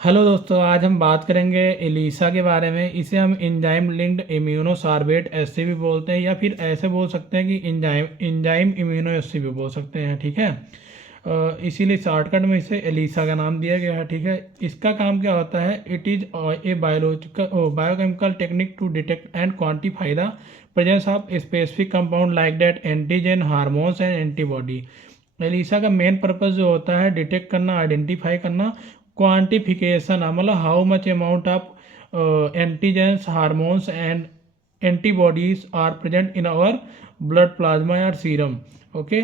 Hello दोस्तों, आज हम बात करेंगे एलिसा के बारे में। इसे हम एंजाइम लिंक्ड इम्यूनोसार्बेट ऐसे भी बोलते हैं, या फिर ऐसे बोल सकते हैं कि एंजाइम एंजाइम इम्यूनो ऐसे भी बोल सकते हैं। ठीक है। इसीलिए शॉर्टकट में इसे एलिसा का नाम दिया गया है। ठीक है। इसका काम क्या होता है? It is a biochemical technique to detect and quantify the presence of specific compound like that antigen, hormones and antibody. ELISA का मेन पर्पस जो होता है डिटेक्ट करना, आइडेंटिफाई करना, क्वांटिफिकेशन, मतलब how much amount of antigens, hormones and antibodies are present in our blood plasma या serum. Okay.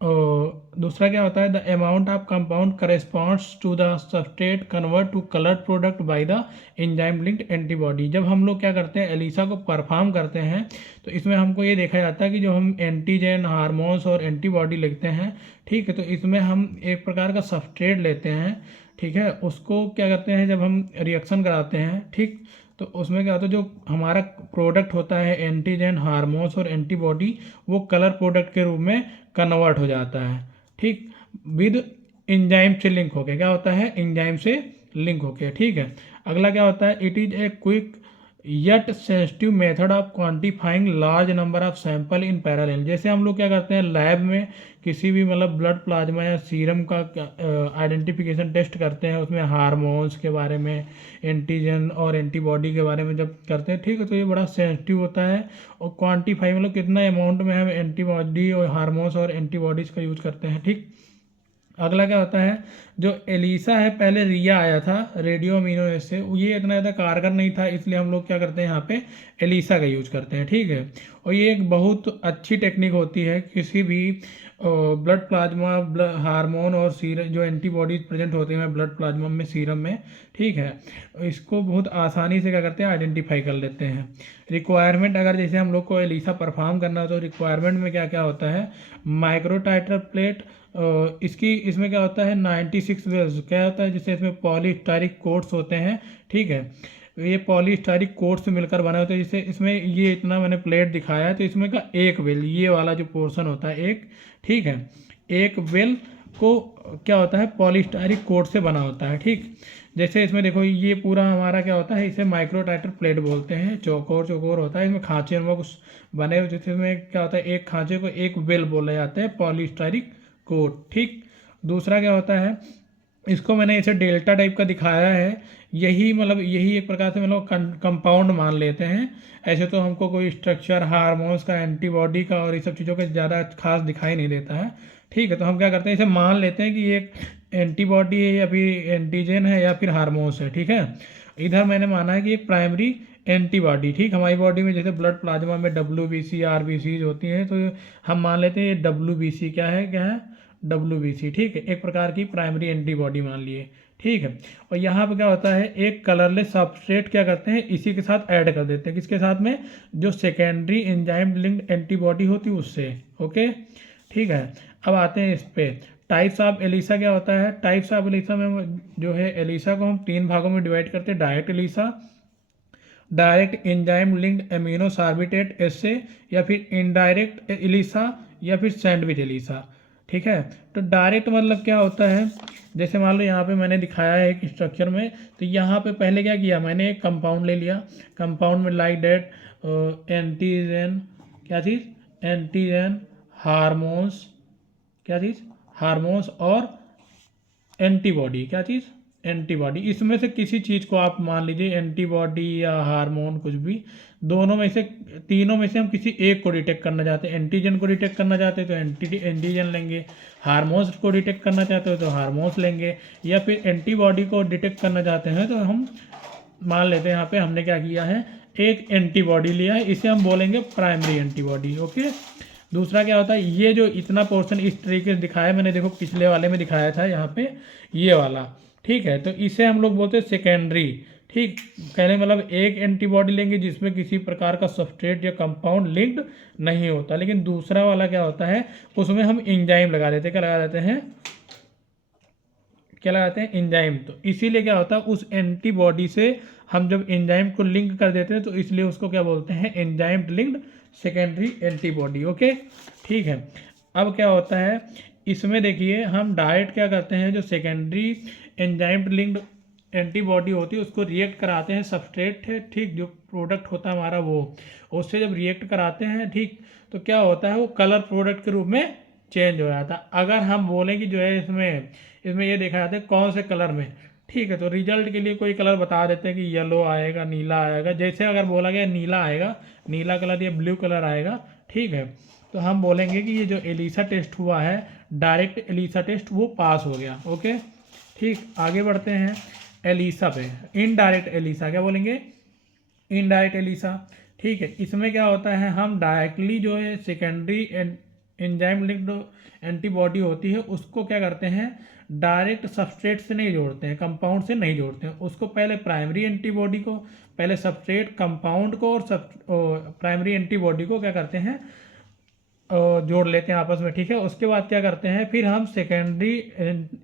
दूसरा क्या होता है? The amount of compound corresponds to the substrate convert to coloured product by the enzyme linked antibody. जब हम लोग क्या करते हैं, एलिसा को परफॉर्म करते हैं, तो इसमें हमको ये देखा जाता है कि जो हम एंटीजन, हार्मोन्स और एंटीबॉडी लिखते हैं, ठीक है, तो इसमें हम एक प्रकार का सबस्ट्रेट लेते हैं। ठीक है। उसको क्या करते हैं, जब हम रिएक्शन कराते हैं, ठीक, तो उसमें क्या होता है, जो हमारा प्रोडक्ट होता है एंटीजन, हार्मोन्स और एंटीबॉडी, वो कलर प्रोडक्ट के रूप में कन्वर्ट हो जाता है। ठीक। विद एंजाइम से लिंक होके क्या होता है? एंजाइम से लिंक होके। ठीक है। अगला क्या होता है? It is a quick yet sensitive method of quantifying large number of sample in parallel. जैसे हम लोग क्या करते हैं, लैब में किसी भी मतलब ब्लड प्लाज्मा या सीरम का आइडेंटिफिकेशन टेस्ट करते हैं, उसमें हार्मोन्स के बारे में, एंटीजन और एंटीबॉडी के बारे में जब करते हैं, ठीक है, तो ये बड़ा सेंसिटिव होता है। और क्वांटिफाई मतलब कितना अमाउंट में हम एंटीबॉडी और हार्मोन्स और एंटीबॉडीज़ का यूज़ करते हैं। ठीक। अगला क्या होता है? जो एलिसा है, पहले रिया आया था, रेडियो अमीनो एसिड, ये इतना ज़्यादा कारगर नहीं था, इसलिए हम लोग क्या करते हैं, यहाँ पे एलिसा का यूज करते हैं। ठीक है। और ये एक बहुत अच्छी टेक्निक होती है किसी भी ब्लड प्लाज्मा, ब्लड हार्मोन और सीरम, जो एंटीबॉडीज प्रेजेंट होते हैं ब्लड प्लाज्मा में, सीरम में, ठीक है, इसको बहुत आसानी से क्या करते हैं, आइडेंटिफाई कर लेते हैं। रिक्वायरमेंट, अगर जैसे हम लोग को एलिसा परफॉर्म करना हो, तो रिक्वायरमेंट में क्या क्या होता है? माइक्रो टाइटर प्लेट, इसकी इसमें क्या होता है, 96 वेल्स क्या होता है, जैसे इसमें पॉलीस्टाइरिक कोट्स होते हैं। ठीक है। ये पॉलीस्टाइरिक कोट्स मिलकर बने होते हैं। जैसे इसमें ये इतना मैंने प्लेट दिखाया है, तो इसमें का एक वेल, ये वाला जो पोर्शन होता है एक, ठीक है, एक वेल को क्या होता है, पॉलीस्टाइरिक कोट से बना होता है। ठीक। जैसे इसमें देखो, ये पूरा हमारा क्या होता है, इसे माइक्रो टाइटर प्लेट बोलते हैं। चौकोर चौकोर होता है, इसमें खांचे कुछ बने हुए, जिसमें क्या होता है, एक खांचे को एक वेल बोला जाता है, पॉलीस्टाइरिक कोट। ठीक। दूसरा क्या होता है, इसको मैंने इसे डेल्टा टाइप का दिखाया है, यही मतलब यही एक प्रकार से मतलब कंपाउंड मान लेते हैं। ऐसे तो हमको कोई स्ट्रक्चर हार्मोन्स का, एंटीबॉडी का और ये सब चीज़ों का ज़्यादा खास दिखाई नहीं देता है। ठीक है। तो हम क्या करते हैं, इसे मान लेते हैं कि ये एक एंटीबॉडी है, या फिर एंटीजन है, या फिर हार्मोन्स है। ठीक है। इधर मैंने माना है कि एक प्राइमरी एंटीबॉडी, ठीक, हमारी बॉडी में जैसे ब्लड प्लाज्मा में WBC, RBC होती हैं, तो हम मान लेते हैं ये WBC क्या है, WBC। ठीक है। एक प्रकार की प्राइमरी एंटीबॉडी मान लिए। ठीक है। और यहाँ पे क्या होता है, एक कलरलेस सबस्ट्रेट क्या करते हैं, इसी के साथ ऐड कर देते हैं। किसके साथ में? जो सेकेंडरी एंजाइम लिंक्ड एंटीबॉडी होती है उससे। ओके। ठीक है। अब आते हैं इस पे, टाइप्स ऑफ एलिसा क्या होता है। टाइप्स ऑफ एलिसा में जो है, एलिसा को हम 3 भागों में डिवाइड करते हैं। Direct ELISA, direct enzyme linked immunosorbent ऐसे, या फिर इनडायरेक्ट एलिसा, या फिर सैंडविच एलिसा। ठीक है। तो डायरेक्ट मतलब क्या होता है, जैसे मान लो यहाँ पे मैंने दिखाया है एक स्ट्रक्चर में, तो यहाँ पे पहले क्या किया, मैंने एक कंपाउंड ले लिया। कंपाउंड में लाइक डेट एंटीजन, क्या चीज़, एंटीजन, हार्मोन्स, क्या चीज़, हार्मोन्स और एंटीबॉडी, क्या चीज़, एंटीबॉडी। इसमें से किसी चीज़ को आप मान लीजिए, एंटीबॉडी या हार्मोन, कुछ भी, दोनों में से, तीनों में से हम किसी एक को डिटेक्ट करना चाहते हैं। एंटीजन को डिटेक्ट करना चाहते हैं तो एंटीजन लेंगे, हार्मोन्स को डिटेक्ट करना चाहते हो तो हार्मोन्स लेंगे, या फिर एंटीबॉडी को डिटेक्ट करना चाहते हैं तो हम मान लेते हैं, यहाँ पे हमने क्या किया है, एक एंटीबॉडी लिया है, इसे हम बोलेंगे प्राइमरी एंटीबॉडी। ओके। दूसरा क्या होता है, ये जो इतना पोर्शन इस तरीके से दिखाया मैंने, देखो पिछले वाले में दिखाया था यहाँ पे ये वाला। ठीक है। तो इसे हम लोग बोलते हैं सेकेंडरी। ठीक। कहने मतलब एक एंटीबॉडी लेंगे जिसमें किसी प्रकार का सबस्ट्रेट या कंपाउंड लिंक्ड नहीं होता। लेकिन दूसरा वाला क्या होता है, उसमें हम एंजाइम लगा देते हैं। क्या लगा देते हैं, क्या लगाते हैं, एंजाइम। तो इसीलिए क्या होता है, उस एंटीबॉडी से हम जब एंजाइम को लिंक कर देते हैं, तो इसलिए उसको क्या बोलते हैं, enzyme linked secondary antibody. Okay. ठीक है। अब क्या होता है, इसमें देखिए हम डायरेक्ट क्या करते हैं, जो सेकेंडरी एंजाइम लिंक्ड एंटीबॉडी होती है उसको रिएक्ट कराते हैं सबस्ट्रेट है, ठीक, जो प्रोडक्ट होता है हमारा वो, उससे जब रिएक्ट कराते हैं, ठीक, तो क्या होता है वो कलर प्रोडक्ट के रूप में चेंज हो जाता है। अगर हम बोलें कि जो है इसमें इसमें ये देखा जाता है कौन से कलर में, ठीक है, तो रिजल्ट के लिए कोई कलर बता देते हैं कि येलो आएगा, नीला आएगा। जैसे अगर बोला गया नीला आएगा, नीला कलर या ब्लू कलर आएगा, ठीक है, तो हम बोलेंगे कि ये जो एलिसा टेस्ट हुआ है, डायरेक्ट एलिसा टेस्ट, वो पास हो गया। ओके, ठीक, आगे बढ़ते हैं एलिसा पे। इनडायरेक्ट एलिसा क्या बोलेंगे, इनडायरेक्ट एलिसा, ठीक है। इसमें क्या होता है, हम डायरेक्टली जो है सेकेंडरी एंजाइम लिंक्ड एंटीबॉडी होती है उसको क्या करते हैं, डायरेक्ट सबस्ट्रेट से नहीं जोड़ते हैं, कंपाउंड से नहीं जोड़ते हैं उसको। पहले प्राइमरी एंटीबॉडी को, पहले सबस्ट्रेट कंपाउंड को और प्राइमरी एंटीबॉडी को क्या करते हैं, जोड़ लेते हैं आपस में, ठीक है। उसके बाद क्या करते हैं, फिर हम सेकेंडरी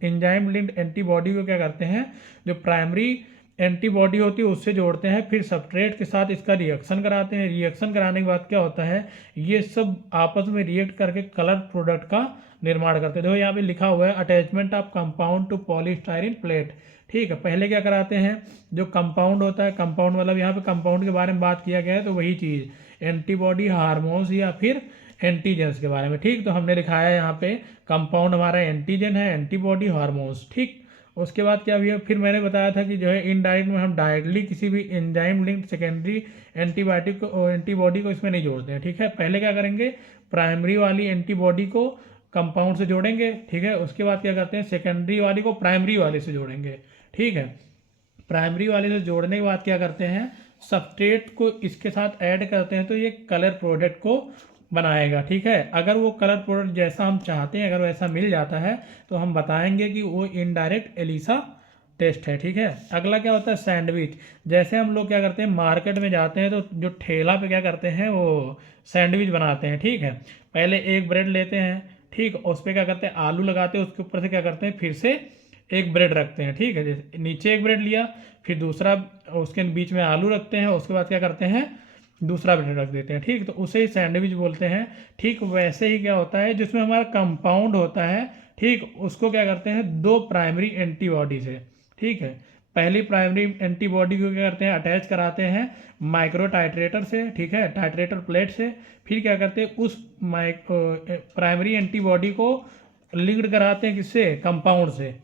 एंजाइम लिंक्ड एंटीबॉडी को क्या करते हैं, जो प्राइमरी एंटीबॉडी होती है उससे जोड़ते हैं, फिर सबस्ट्रेट के साथ इसका रिएक्शन कराते हैं। रिएक्शन कराने के बाद क्या होता है, ये सब आपस में रिएक्ट करके कलर प्रोडक्ट का निर्माण करते हैं। देखो यहाँ पे लिखा हुआ है attachment of compound to polystyrene plate, ठीक है। पहले क्या कराते हैं, जो कंपाउंड होता है, कंपाउंड मतलब यहाँ पे कंपाउंड के बारे में बात किया गया है, तो वही चीज़ एंटीबॉडी, हार्मोन्स या फिर एंटीजेंस के बारे में, ठीक। तो हमने लिखाया है यहाँ पे कंपाउंड हमारा एंटीजन है, एंटीबॉडी, हार्मोन्स, ठीक। उसके बाद क्या हुआ, फिर मैंने बताया था कि जो है इनडायरेक्ट में हम डायरेक्टली किसी भी एंजाइम लिंक्ड सेकेंडरी एंटीबायोटिक को, एंटीबॉडी को इसमें नहीं जोड़ते हैं, ठीक है। पहले क्या करेंगे, प्राइमरी वाली एंटीबॉडी को कंपाउंड से जोड़ेंगे, ठीक है। उसके बाद क्या करते हैं, सेकेंडरी वाली को प्राइमरी वाले से जोड़ेंगे, ठीक है। प्राइमरी वाले से जोड़ने के बाद क्या करते हैं, सबस्ट्रेट को इसके साथ ऐड करते हैं, तो ये कलर प्रोडक्ट को बनाएगा, ठीक है। अगर वो कलर प्रोडक्ट जैसा हम चाहते हैं, अगर वैसा मिल जाता है, तो हम बताएंगे कि वो इनडायरेक्ट एलिसा टेस्ट है, ठीक है। अगला क्या होता है, सैंडविच। जैसे हम लोग क्या करते हैं, मार्केट में जाते हैं तो जो ठेला पे क्या करते हैं, वो सैंडविच बनाते हैं, ठीक है। पहले एक ब्रेड लेते हैं, ठीक, उस पर क्या करते हैं, आलू लगाते हैं, उसके ऊपर से क्या करते हैं, फिर से एक ब्रेड रखते हैं, ठीक है। जैसे नीचे एक ब्रेड लिया, फिर दूसरा, उसके बीच में आलू रखते हैं, उसके बाद क्या करते हैं, दूसरा ब्रेड रख देते हैं, ठीक। तो उसे ही सैंडविच बोलते हैं, ठीक। वैसे ही क्या होता है, जिसमें हमारा कंपाउंड होता है, ठीक, उसको क्या करते हैं, दो प्राइमरी एंटीबॉडी से, ठीक है। पहली प्राइमरी एंटीबॉडी को क्या करते हैं, अटैच कराते हैं माइक्रो टाइट्रेटर से, ठीक है, टाइट्रेटर प्लेट से। फिर क्या करते हैं, उस प्राइमरी एंटीबॉडी को लिंक्ड कराते हैं किससे, कंपाउंड से।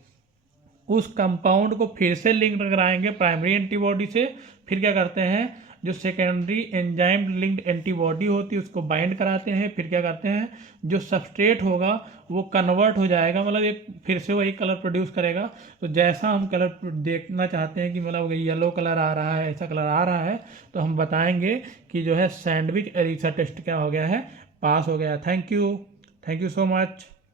उस कंपाउंड को फिर से लिंक कराएंगे प्राइमरी एंटीबॉडी से। फिर क्या करते हैं, जो सेकेंडरी एंजाइम लिंक्ड एंटीबॉडी होती है उसको बाइंड कराते हैं। फिर क्या करते हैं, जो सबस्ट्रेट होगा वो कन्वर्ट हो जाएगा, मतलब एक फिर से वही कलर प्रोड्यूस करेगा। तो जैसा हम कलर देखना चाहते हैं कि मतलब येलो कलर आ रहा है, ऐसा कलर आ रहा है, तो हम बताएंगे कि जो है सैंडविच एलिसा टेस्ट क्या हो गया है, पास हो गया। Thank you so much.